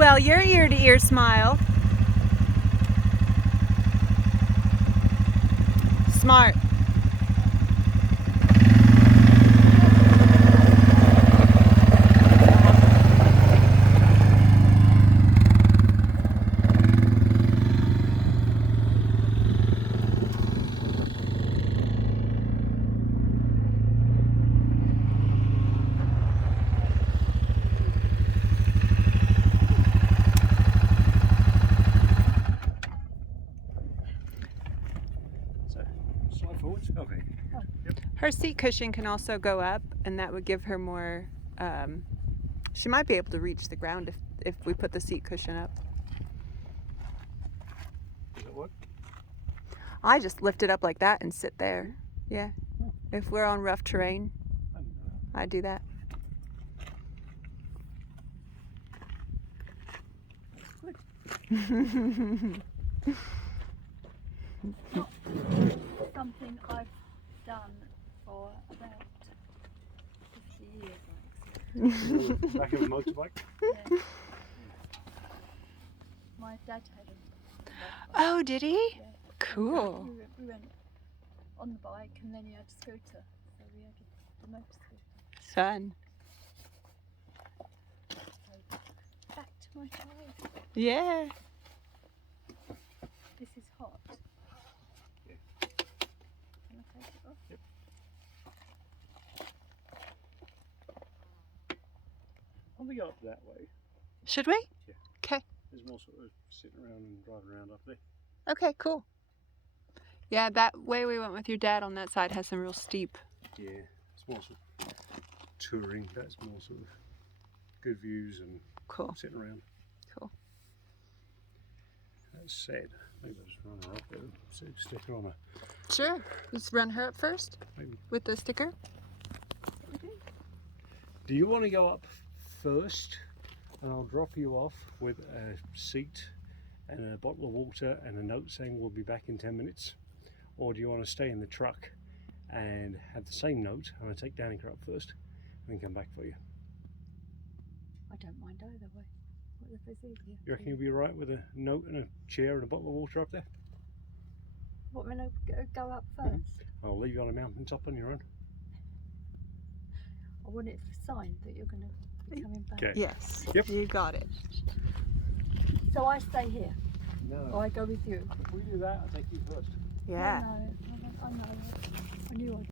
Well, your ear-to-ear smile. Smart. Slide forwards. Okay. Oh. Yep. Her seat cushion can also go up, and that would give her more. She might be able to reach the ground if we put the seat cushion up. Does that work? I just lift it up like that and sit there. Yeah. If we're on rough terrain, I didn't know that. I do that. Not something I've done for about 50 years, like. Back of a motorbike. Yeah. My dad had a motorbike. Oh, did he? Yeah. Cool. We went on the bike and then he had a scooter, so we had the motor scooter. Fun. So back to my child. Yeah. This is hot. Yeah. Can I take it off? Yep. I'll be up that way. Should we? Yeah. Okay. There's more sort of sitting around and driving around up there. Okay, cool. Yeah, that way we went with your dad on that side has some real steep. Yeah. It's more sort of touring. That's more sort of good views and Cool. sitting around. Cool. That said, maybe I'll just run her up there. Stick her on a. Sure. Let's run her up first Maybe. with the sticker. Do you want to go up first, and I'll drop you off with a seat and a bottle of water and a note saying we'll be back in 10 minutes? Or do you want to stay in the truck and have the same note and I take Danica up first and then come back for you? I don't mind either way. Whatever's easier. You reckon you'll be alright with a note and a chair and a bottle of water up there? What, when I go up first? I'll leave you on a mountaintop on your own. I want it for sign that you're going to be coming back. Okay. Yes. Yep. You got it. So I stay here, No. or I go with you. If we do that, I'll take you first. Yeah. I know. I knew I